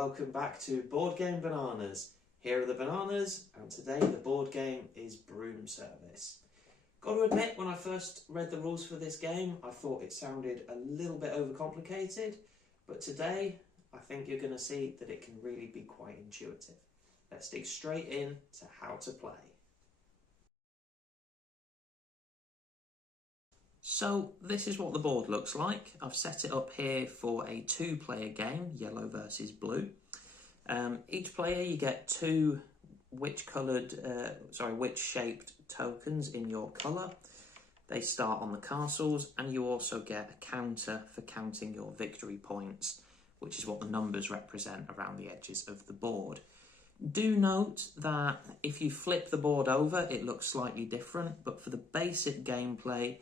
welcome back to Board Game Bananas. Here are the bananas, and today the board game is Broom Service. Got to admit, when I first read the rules for this game, I thought it sounded a little bit overcomplicated, but today I think you're going to see that it can really be quite intuitive. Let's dig straight in to how to play. So this is what the board looks like. I've set it up here for a two-player game, yellow versus blue. Each player you get two witch-shaped tokens in your colour. They start on the castles, and you also get a counter for counting your victory points, which is what the numbers represent around the edges of the board. Do note that if you flip the board over, it looks slightly different, but for the basic gameplay,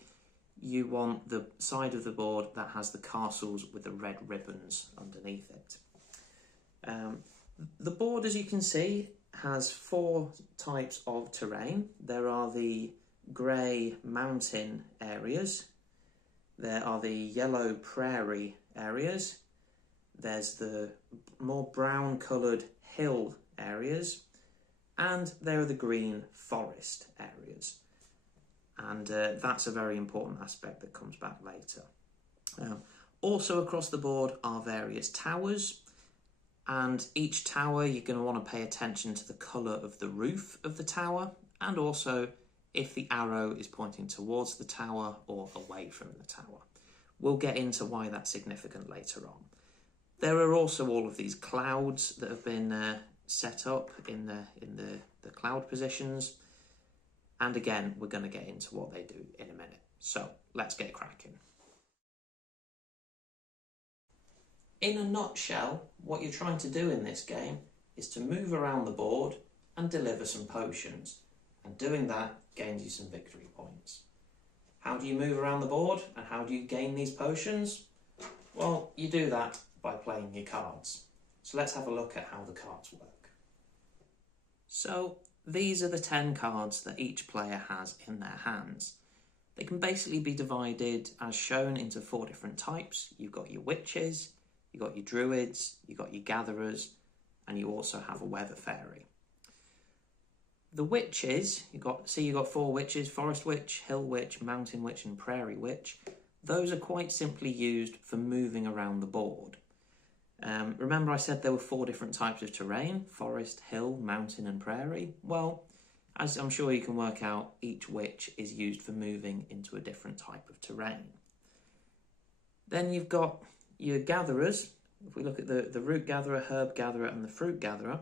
you want the side of the board that has the castles with the red ribbons underneath it. The board, as you can see, has four types of terrain. There are the grey mountain areas, there are the yellow prairie areas, there's the more brown coloured hill areas, and there are the green forest areas. And that's a very important aspect that comes back later. Also across the board are various towers, and each tower you're going to want to pay attention to the colour of the roof of the tower, and also if the arrow is pointing towards the tower or away from the tower. We'll get into why that's significant later on. There are also all of these clouds that have been set up in the cloud positions. And again, we're going to get into what they do in a minute. So let's get cracking. In a nutshell, what you're trying to do in this game is to move around the board and deliver some potions. And doing that gains you some victory points. How do you move around the board and how do you gain these potions? Well, you do that by playing your cards. So let's have a look at how the cards work. So these are the 10 cards that each player has in their hands. They can basically be divided as shown into 4 different types. You've got your witches, you've got your druids, you've got your gatherers, and you also have a weather fairy. The witches, you've got 4 witches: forest witch, hill witch, mountain witch, and prairie witch. Those are quite simply used for moving around the board. Remember I said there were 4 different types of terrain: forest, hill, mountain and prairie. Well, as I'm sure you can work out, each witch is used for moving into a different type of terrain. Then you've got your gatherers. If we look at the root gatherer, herb gatherer and the fruit gatherer,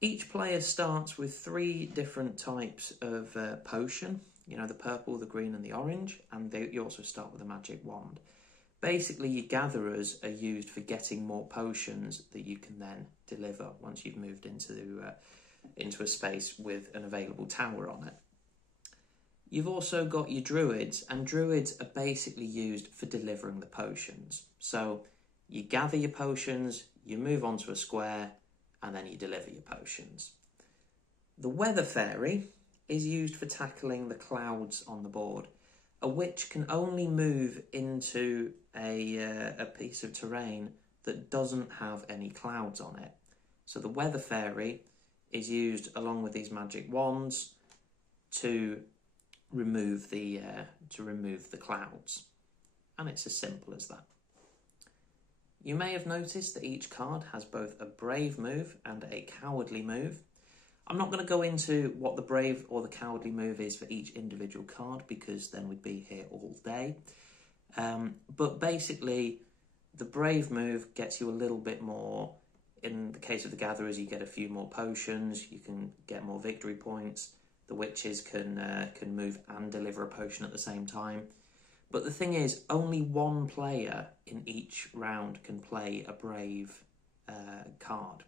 each player starts with 3 different types of potion. You know, the purple, the green and the orange, and you also start with a magic wand. Basically, your gatherers are used for getting more potions that you can then deliver once you've moved into a space with an available tower on it. You've also got your druids, and druids are basically used for delivering the potions. So you gather your potions, you move onto a square, and then you deliver your potions. The weather fairy is used for tackling the clouds on the board. A witch can only move into a piece of terrain that doesn't have any clouds on it. So the weather fairy is used along with these magic wands to remove the clouds. And it's as simple as that. You may have noticed that each card has both a brave move and a cowardly move. I'm not going to go into what the brave or the cowardly move is for each individual card, because then we'd be here all day. But basically, the brave move gets you a little bit more. In the case of the gatherers, you get a few more potions, you can get more victory points. The witches can move and deliver a potion at the same time. But the thing is, only one player in each round can play a brave card.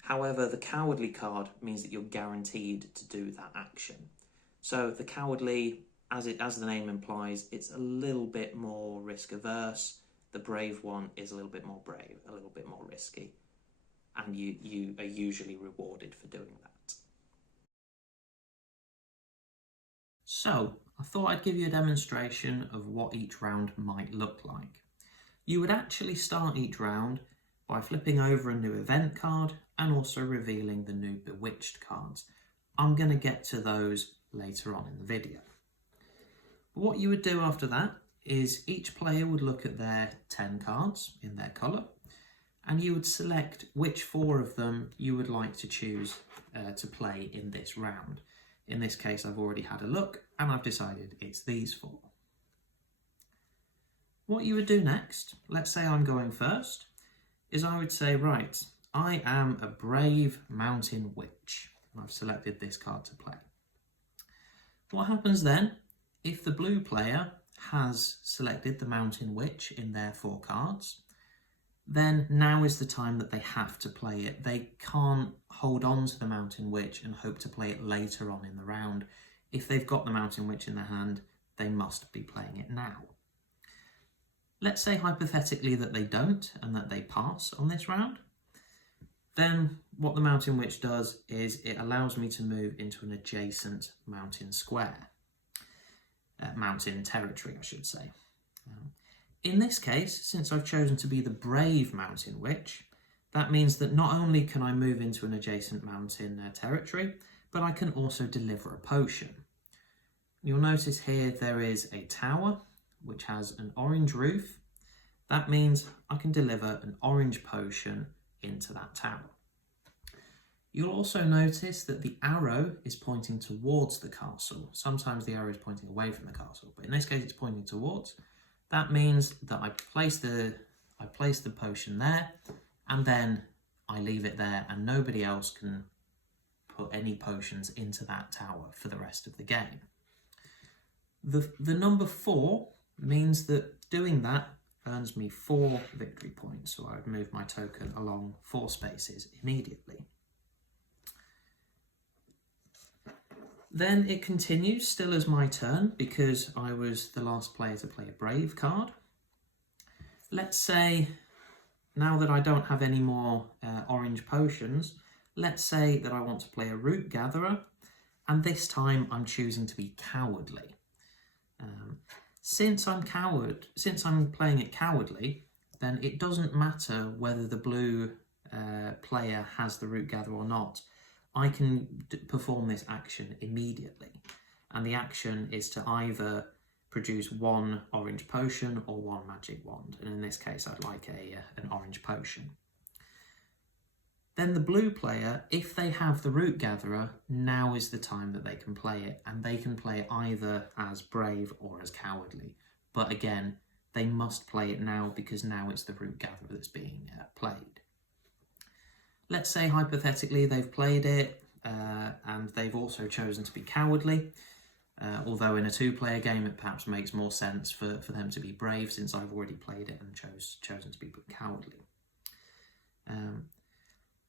However, the cowardly card means that you're guaranteed to do that action. So the cowardly, as the name implies, it's a little bit more risk averse. The brave one is a little bit more brave, a little bit more risky. And you are usually rewarded for doing that. So I thought I'd give you a demonstration of what each round might look like. You would actually start each round by flipping over a new event card and also revealing the new Bewitched cards. I'm going to get to those later on in the video. What you would do after that is each player would look at their 10 cards in their colour, and you would select which 4 of them you would like to choose to play in this round. In this case, I've already had a look and I've decided it's these 4. What you would do next, let's say I'm going first, is I would say, right, I am a brave mountain witch. I've selected this card to play. What happens then, if the blue player has selected the mountain witch in their 4 cards, then now is the time that they have to play it. They can't hold on to the mountain witch and hope to play it later on in the round. If they've got the mountain witch in their hand, they must be playing it now. Let's say hypothetically that they don't and that they pass on this round. Then what the mountain witch does is it allows me to move into an adjacent mountain square. Mountain territory, I should say. In this case, since I've chosen to be the brave mountain witch, that means that not only can I move into an adjacent mountain territory, but I can also deliver a potion. You'll notice here there is a tower which has an orange roof. That means I can deliver an orange potion into that tower. You'll also notice that the arrow is pointing towards the castle. Sometimes the arrow is pointing away from the castle, but in this case it's pointing towards. That means that I place the potion there, and then I leave it there, and nobody else can put any potions into that tower for the rest of the game. The number 4 means that doing that earns me 4 victory points, so I would move my token along 4 spaces immediately. Then it continues, still as my turn, because I was the last player to play a brave card. Let's say, now that I don't have any more orange potions, let's say that I want to play a root gatherer, and this time I'm choosing to be cowardly. Since I'm playing it cowardly, then it doesn't matter whether the blue player has the root gatherer or not. I can perform this action immediately, and the action is to either produce 1 orange potion or 1 magic wand, and in this case I'd like an orange potion. Then the blue player, if they have the root gatherer, now is the time that they can play it, and they can play it either as brave or as cowardly, but again they must play it now because now it's the root gatherer that's being played. Let's say hypothetically they've played it and they've also chosen to be cowardly, although in a 2-player game it perhaps makes more sense for them to be brave, since I've already played it and chosen to be cowardly.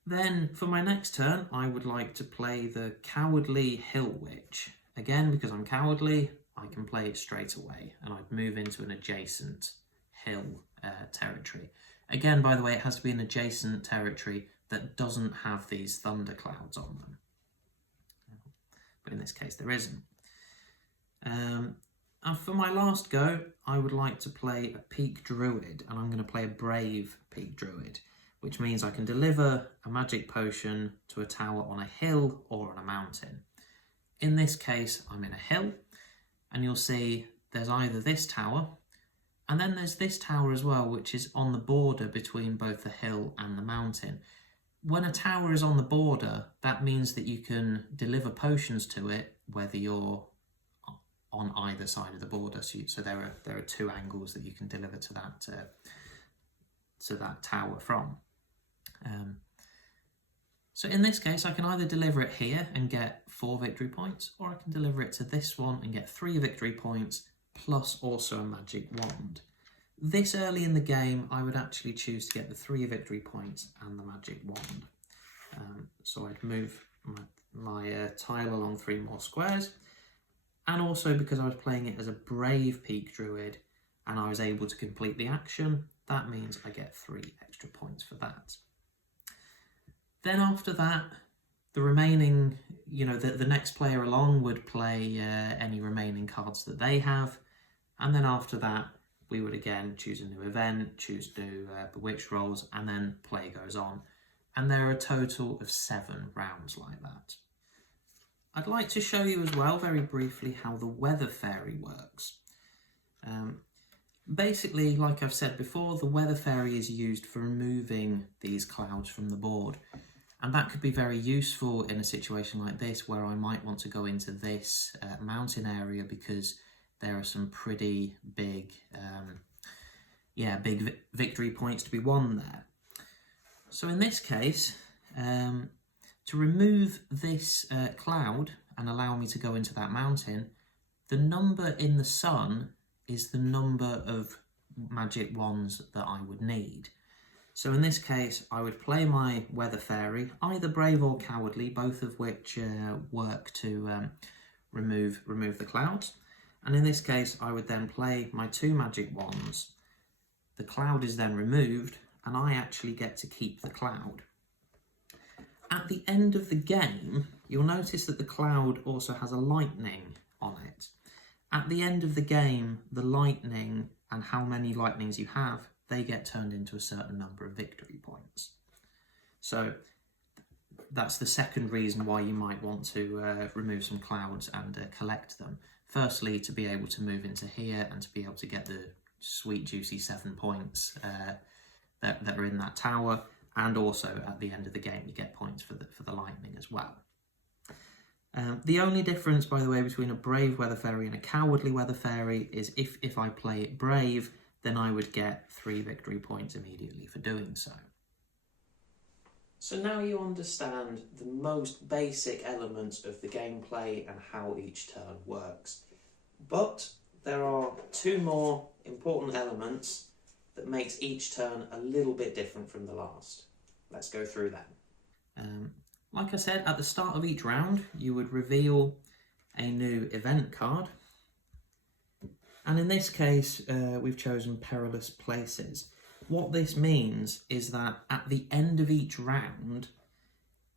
Then for my next turn I would like to play the Cowardly Hill Witch. Again, because I'm cowardly, I can play it straight away, and I'd move into an adjacent hill territory. Again, by the way, it has to be an adjacent territory that doesn't have these thunder clouds on them. But in this case there isn't. And for my last go, I would like to play a Peak Druid, and I'm going to play a Brave Peak Druid, which means I can deliver a magic potion to a tower on a hill or on a mountain. In this case, I'm in a hill, and you'll see there's either this tower, and then there's this tower as well, which is on the border between both the hill and the mountain. When a tower is on the border, that means that you can deliver potions to it, whether you're on either side of the border. So there are 2 angles that you can deliver to that tower from. So in this case, I can either deliver it here and get 4 victory points, or I can deliver it to this one and get 3 victory points, plus also a magic wand. This early in the game, I would actually choose to get the 3 victory points and the magic wand. So I'd move my tile along 3 more squares, and also because I was playing it as a Brave Peak Druid and I was able to complete the action, that means I get 3 extra points for that. Then after that, the remaining, the next player along would play any remaining cards that they have, and then after that, we would again choose a new event, choose new Bewitched Roles, and then play goes on. And there are a total of 7 rounds like that. I'd like to show you as well, very briefly, how the Weather Fairy works. Basically, like I've said before, the Weather Fairy is used for removing these clouds from the board. And that could be very useful in a situation like this, where I might want to go into this mountain area because there are some pretty big, big victory points to be won there. So in this case, to remove this cloud and allow me to go into that mountain, the number in the sun is the number of magic wands that I would need. So in this case, I would play my Weather Fairy, either Brave or Cowardly, both of which work to remove the clouds. And in this case, I would then play my 2 magic wands. The cloud is then removed, and I actually get to keep the cloud. At the end of the game, you'll notice that the cloud also has a lightning on it. At the end of the game, the lightning and how many lightnings you have, they get turned into a certain number of victory points. So that's the second reason why you might want to remove some clouds and collect them. Firstly, to be able to move into here and to be able to get the sweet juicy 7 points that are in that tower, and also at the end of the game you get points for the lightning as well. The only difference, by the way, between a Brave Weather Fairy and a Cowardly Weather Fairy is if I play it Brave, then I would get 3 victory points immediately for doing so. So now you understand the most basic elements of the gameplay and how each turn works. But there are 2 more important elements that makes each turn a little bit different from the last. Let's go through them. Like I said, at the start of each round, you would reveal a new event card. And in this case, we've chosen Perilous Places. What this means is that at the end of each round,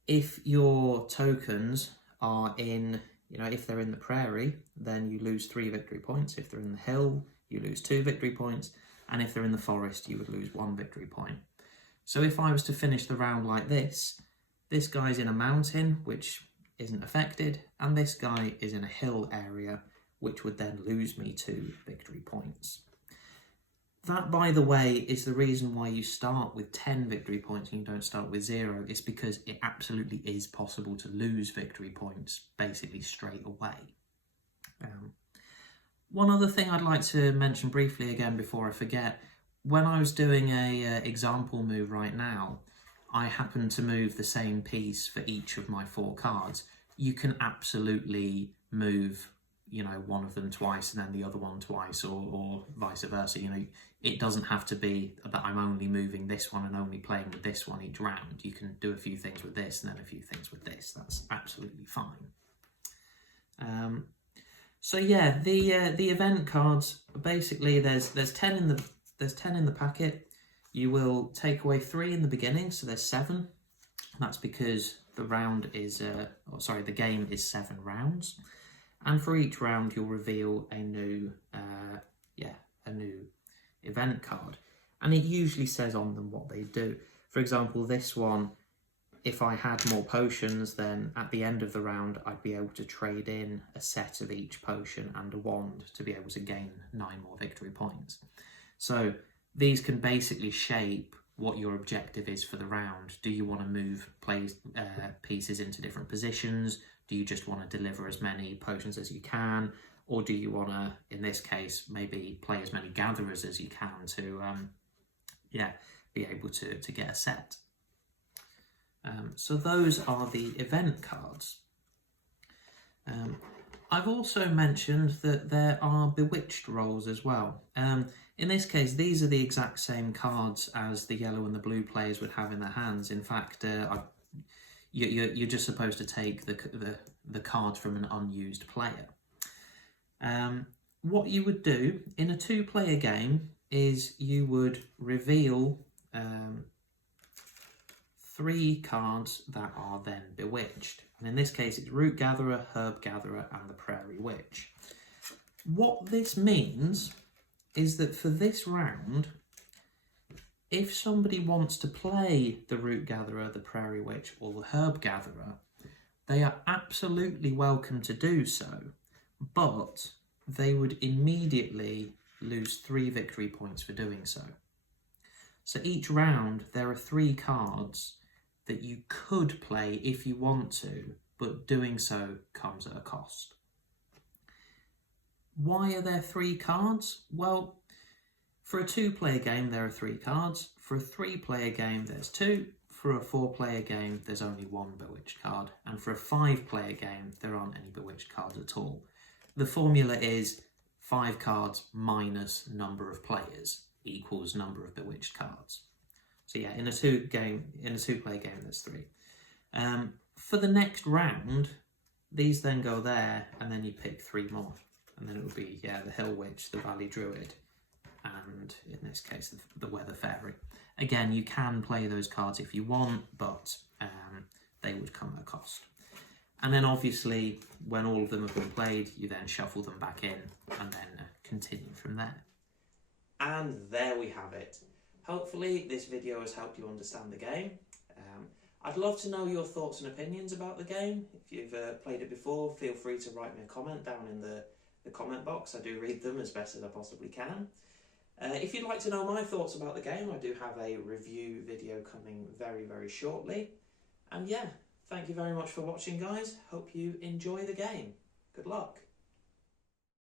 if your tokens are in, if they're in the prairie, then you lose 3 victory points. If they're in the hill, you lose 2 victory points. And if they're in the forest, you would lose 1 victory point. So if I was to finish the round like this guy's in a mountain, which isn't affected, and this guy is in a hill area, which would then lose me 2 victory points. That, by the way, is the reason why you start with 10 victory points and you don't start with 0. It's because it absolutely is possible to lose victory points basically straight away. One other thing I'd like to mention briefly again before I forget, when I was doing a example move right now, I happened to move the same piece for each of my 4 cards. You can absolutely move, one of them twice and then the other one twice, or vice versa. It doesn't have to be that I'm only moving this one and only playing with this one each round. You can do a few things with this and then a few things with this. That's absolutely fine. So yeah, the event cards, basically there's 10 in the packet. You will take away 3 in the beginning, so there's 7. That's because the game is 7 rounds. And for each round, you'll reveal a new event card. And it usually says on them what they do. For example, this one, if I had more potions, then at the end of the round, I'd be able to trade in a set of each potion and a wand to be able to gain 9 more victory points. So these can basically shape what your objective is for the round. Do you want to move pieces into different positions? Do you just want to deliver as many potions as you can? Or do you want to, in this case, maybe play as many gatherers as you can to be able to get a set? So those are the event cards. I've also mentioned that there are Bewitched Roles as well. In this case, these are the exact same cards as the yellow and the blue players would have in their hands. In fact, you're just supposed to take the card from an unused player. What you would do in a 2-player game is you would reveal 3 cards that are then bewitched. And in this case, it's Root Gatherer, Herb Gatherer, and the Prairie Witch. What this means is that for this round, if somebody wants to play the Root Gatherer, the Prairie Witch, or the Herb Gatherer, they are absolutely welcome to do so, but they would immediately lose 3 victory points for doing so. So each round there are 3 cards that you could play if you want to, but doing so comes at a cost. Why are there 3 cards? Well, for a 2-player game there are 3 cards, for a 3-player game there's 2, for a 4-player game there's only 1 Bewitched card, and for a 5-player game there aren't any Bewitched cards at all. The formula is 5 cards minus number of players equals number of Bewitched cards. So yeah, in a 2-player game there's 3. For the next round, these then go there, and then you pick 3 more. And then it would be, the Hill Witch, the Valley Druid, and in this case, the Weather Fairy. Again, you can play those cards if you want, but they would come at a cost. And then obviously, when all of them have been played, you then shuffle them back in, and then continue from there. And there we have it. Hopefully this video has helped you understand the game. I'd love to know your thoughts and opinions about the game. If you've played it before, feel free to write me a comment down in the comment box. I do read them as best as I possibly can. If you'd like to know my thoughts about the game, I do have a review video coming very, very shortly. And yeah, thank you very much for watching, guys. Hope you enjoy the game. Good luck.